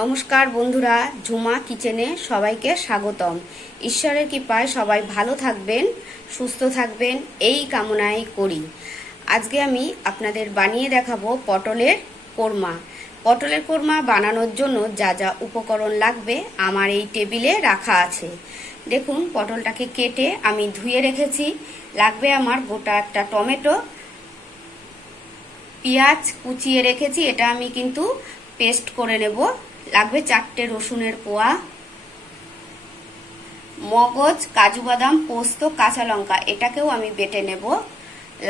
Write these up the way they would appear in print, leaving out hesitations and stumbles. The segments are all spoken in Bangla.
নমস্কার বন্ধুরা, ঝুমা কিচেনে সবাইকে স্বাগতম। ঈশ্বরের কৃপায় সবাই ভালো থাকবেন, সুস্থ থাকবেন এই কামনাই করি। আজকে আমি আপনাদের বানিয়ে দেখাবো পটলের কোরমা। পটলের কোরমা বানানোর জন্য যা যা উপকরণ লাগবে আমার এই টেবিলে রাখা আছে। দেখুন, পটলটাকে কেটে আমি ধুয়ে রেখেছি। লাগবে আমার গোটা একটা টমেটো, পেঁয়াজ কুচিয়ে রেখেছি, এটা আমি কিন্তু পেস্ট করে নেব। লাগবে 4টে রসুনের কোয়া, মগজ, কাজু বাদাম, পোস্ত, কাঁচা লঙ্কা, এটাকেও আমি বেটে নেব।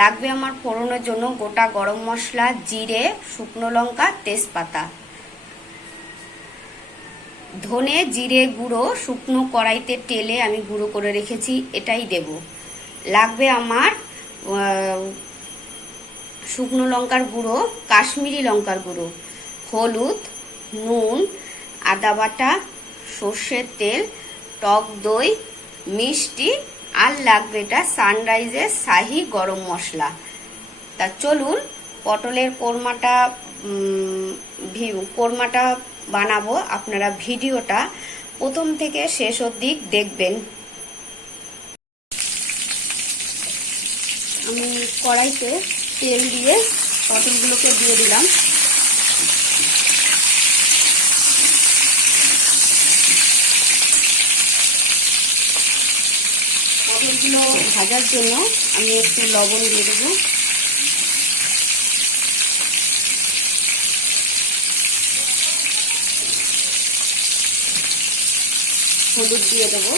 লাগবে আমার ফোড়নের জন্য গোটা গরম মশলা, জিরে, শুকনো লঙ্কা, তেজপাতা, ধনে জিরে গুঁড়ো শুকনো কড়াইতে তেলে আমি গুঁড়ো করে রেখেছি, এটাই দেব। লাগবে আমার শুকনো লঙ্কার গুঁড়ো, কাশ্মীরি লঙ্কার গুঁড়ো, হলুদ, নুন, আদা বাটা, সর্ষের তেল, টক দই, মিষ্টি, আর লাগবে এটা সানরাইজের শাহি গরম মশলা। তা চলুন পটলের কোরমাটা বানাবো। আপনারা ভিডিওটা প্রথম থেকে শেষ অবধি দেখবেন। আমি কড়াইতে তেল দিয়ে পটলগুলোকে দিয়ে দিলাম। পটলগুলো ভাজার জন্য আমি একটু লবণ দিয়ে দেবো, হলুদ দিয়ে দেবো,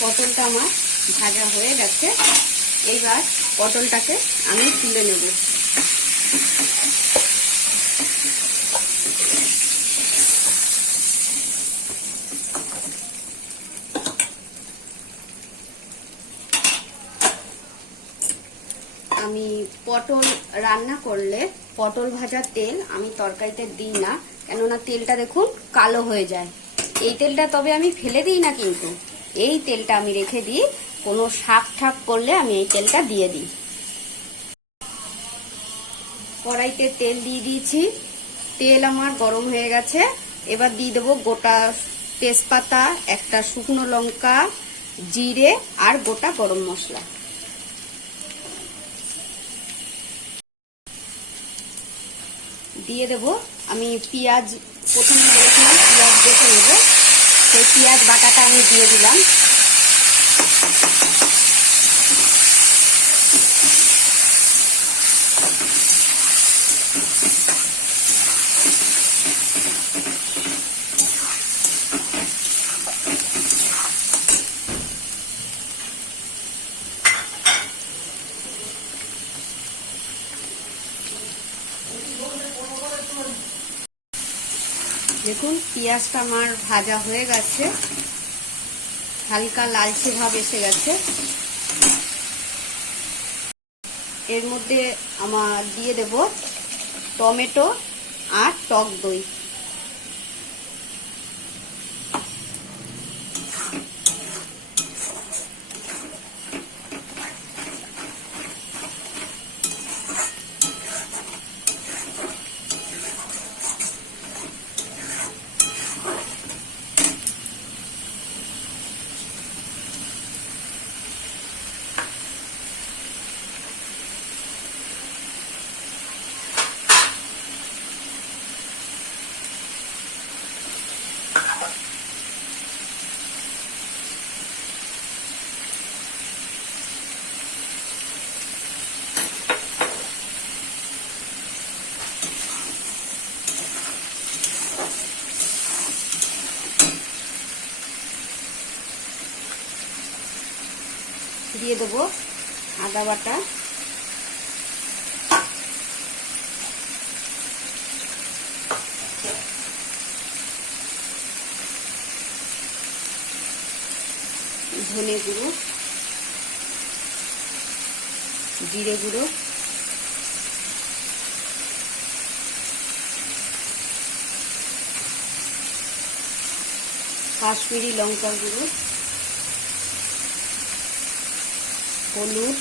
পটলটা আমার ভাজা হয়ে গেছে। এইবার পটলটাকে আমি তুলে নেব। আমি পটল রান্না করলে পটল ভাজার তেল আমি তরকারিতে দিই না, কেননা তেলটা দেখুন কালো হয়ে যায়। এই তেলটা তবে আমি ফেলে দিই না, কিন্তু এই তেলটা আমি রেখে দিই, কোনো শাক ঠাক করলে আমি এই তেলটা দিয়ে দিই। কড়াইতে তেল দিয়ে দিয়েছি, তেল আমার গরম হয়ে গেছে। এবার দিয়ে দেবো গোটা তেজপাতা, একটা শুকনো লঙ্কা, জিরে আর গোটা গরম মশলা। দিয়ে দেব আমি পেঁয়াজ, প্রথমে বলেছিলাম পেঁয়াজ বেটে নেব, সেই পেঁয়াজ বাটাটা আমি দিয়ে দিলাম। দেখুন পেঁয়াজটা আমার ভাজা হয়ে গেছে, হালকা লালচে ভাব এসে গেছে। এর মধ্যে আমার দিয়ে দেব টমেটো আর টক দই। দিয়ে দেবো আদা বাটা, ধনে গুঁড়ো, জিরে গুঁড়ো, কাশ্মীরি লঙ্কার গুঁড়ো, হলুদ,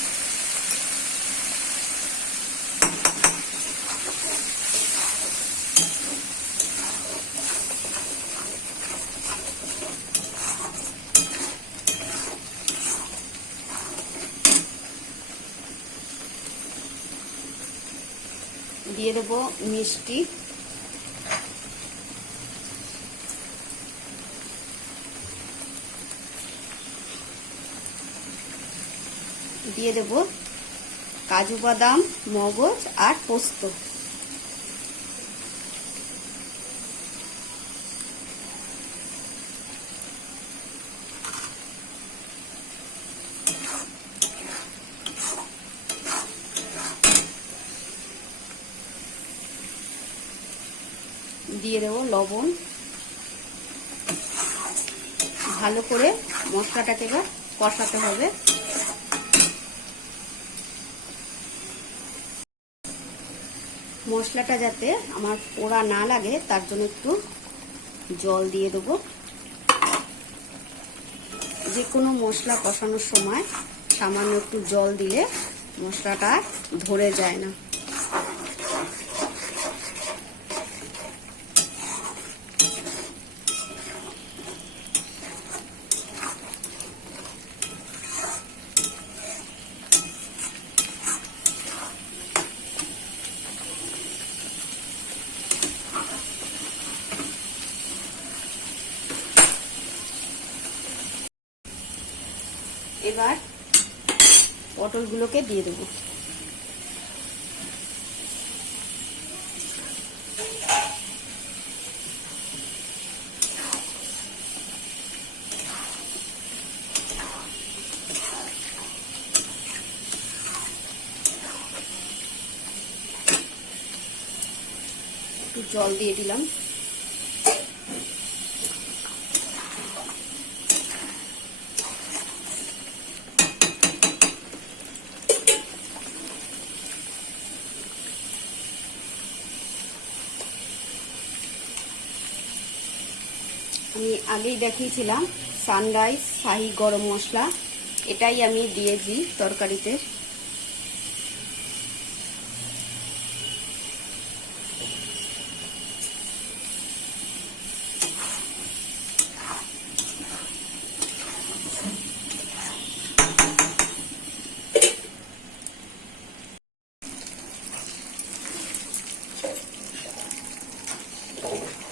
দিয়ে দেবো মিষ্টি, দিয়ে দেব কাজু বাদাম, মগজ আর পোস্ত। দিয়ে দেব লবণ। ভালো করে মশলাটাকে এবার কষাতে হবে। মশলাটা যাতে আমার পোড়া না লাগে তার জন্য একটু জল দিয়ে দেবো। যে কোনো মশলা কষানোর সময় সামান্য একটু জল দিলে মশলাটা ধরে যায় না। এবার পটলগুলোকে দিয়ে দেবো। একটু জল দিয়ে দিলাম। আমি আগেই দেখিয়েছিলাম সানরাইজ শাহি গরম মশলা, এটাই আমি দিয়েছি তরকারিতে।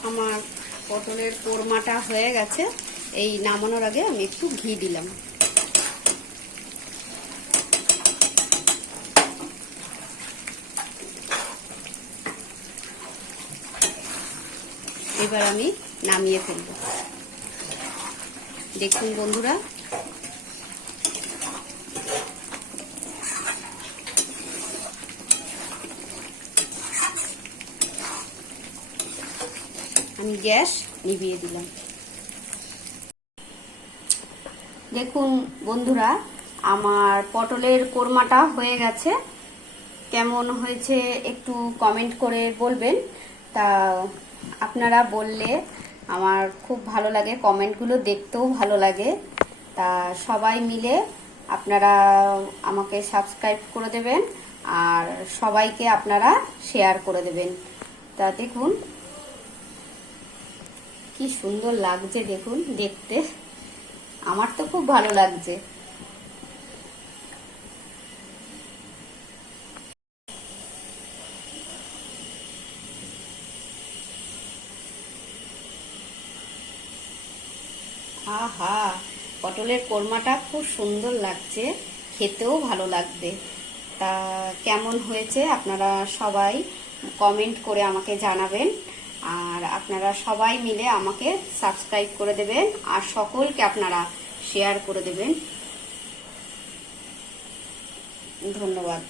আমার পটলের কোরমাটা হয়ে গেছে। এই নামানোর আগে আমি একটু ঘি দিলাম। এবার আমি নামিয়ে ফেলব। দেখুন বন্ধুরা, আমি গ্যাস নিভিয়ে দিলাম। দেখুন বন্ধুরা, আমার পটলের কোরমাটা হয়ে গেছে। কেমন হয়েছে একটু কমেন্ট করে বলবেন। তা আপনারা বললে আমার খুব ভালো লাগে, কমেন্টগুলো দেখতেও ভালো লাগে। তা সবাই মিলে আপনারা আমাকে সাবস্ক্রাইব করে দেবেন আর সবাইকে আপনারা শেয়ার করে দেবেন। তা দেখুন কি সুন্দর লাগছে, দেখুন দেখতে, আমার তো খুব ভালো লাগছে। আহা, পটলের কোরমাটা খুব সুন্দর লাগছে, খেতেও ভালো লাগবে। তা কেমন হয়েছে আপনারা সবাই কমেন্ট করে আমাকে জানাবেন আর আপনারা সবাই মিলে আমাকে সাবস্ক্রাইব করে দেবেন আর সকলকে আপনারা শেয়ার করে দেবেন। ধন্যবাদ।